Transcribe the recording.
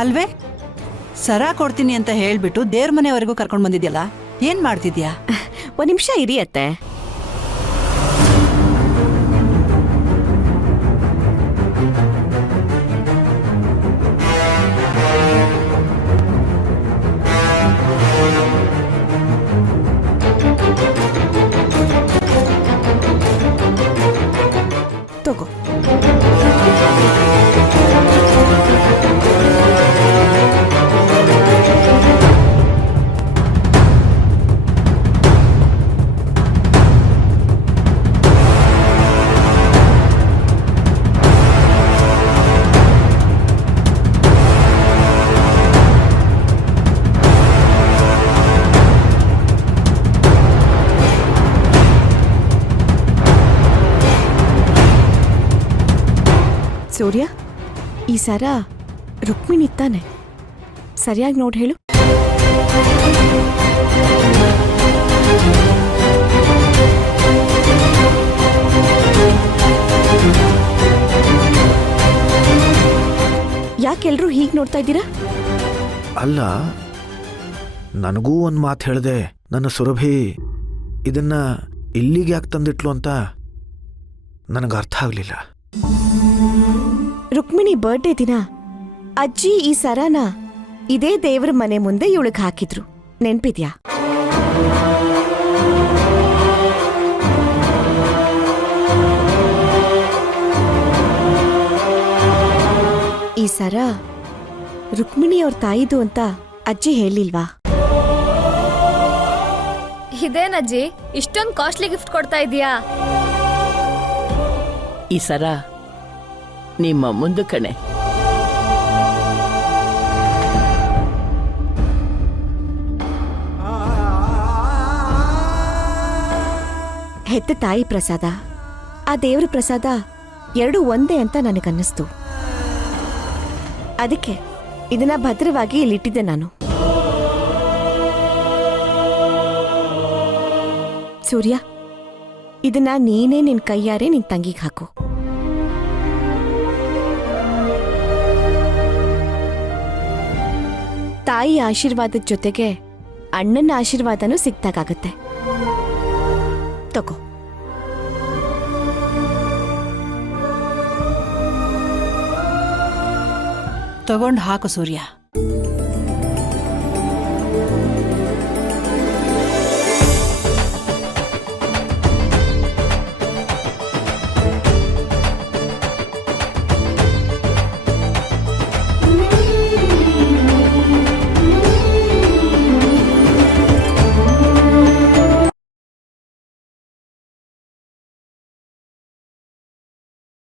ಅಲ್ವೇ ಸರ ಕೊಡ್ತೀನಿ ಅಂತ ಹೇಳ್ಬಿಟ್ಟು ದೇವ್ರ ಮನೆವರೆಗೂ ಕರ್ಕೊಂಡು ಬಂದಿದ್ಯಲ್ಲ, ಏನ್ ಮಾಡ್ತಿದ್ಯಾ? ಒಂದ್ ನಿಮಿಷ ಇರಿ ಅತ್ತೆ. ತಗೋ. ಸೂರ್ಯ, ಈ ಸರ ರುಕ್ಮಿಣಿ ತಾನೆ? ಸರಿಯಾಗಿ ನೋಡಿ ಹೇಳು. ಯಾಕೆಲ್ರೂ ಹೀಗೆ ನೋಡ್ತಾ ಇದ್ದೀರಾ? ಅಲ್ಲ, ನನಗೂ ಒಂದು ಮಾತು ಹೇಳಿದೆ. ನನ್ನ ಸುರಭಿ ಇದನ್ನ ಇಲ್ಲಿಗೆ ಯಾಕೆ ತಂದಿಟ್ಲು ಅಂತ ನನಗೆ ಅರ್ಥ ಆಗಲಿಲ್ಲ. ರುಕ್ಮಿಣಿ ಬರ್ಡೇ ದಿನ ಅಜ್ಜಿ ಈ ಸರನ ಇದೇ ದೇವ್ರ ಮನೆ ಮುಂದೆ ಇವಳಿಗೆ ಹಾಕಿದ್ರು, ನೆನ್ಪಿದ್ಯಾ? ಈ ಸರ ರುಕ್ಮಿಣಿ ಅವ್ರ ತಾಯಿದು ಅಂತ ಅಜ್ಜಿ ಹೇಳಿಲ್ವಾ? ಇದೇನಜ್ಜಿ ಇಷ್ಟೊಂದು ಕಾಸ್ಟ್ಲಿ ಗಿಫ್ಟ್ ಕೊಡ್ತಾ ಇದೀಯಾ? ಈ ಸರ ನಿಮ್ಮ ಮುಂದೆ ಕಣೆ. ಹೆತ್ತ ತಾಯಿ ಪ್ರಸಾದ, ಆ ದೇವ್ರ ಪ್ರಸಾದ ಎರಡೂ ಒಂದೇ ಅಂತ ನನಗನ್ನಿಸ್ತು. ಅದಕ್ಕೆ ಇದನ್ನ ಭದ್ರವಾಗಿ ಇಲ್ಲಿಟ್ಟಿದ್ದೆ ನಾನು. ಸೂರ್ಯ, ಇದನ್ನ ನೀನೇ ನಿನ್ ಕೈಯಾರೆ ನಿನ್ ತಂಗಿಗೆ ಹಾಕು. ತಾಯಿ ಆಶೀರ್ವಾದದ ಜೊತೆಗೆ ಅಣ್ಣನ ಆಶೀರ್ವಾದನೂ ಸಿಕ್ತಾಗತ್ತೆ. ತಗೋ. ತಗೊಂಡು ಹಾಕು ಸೂರ್ಯ.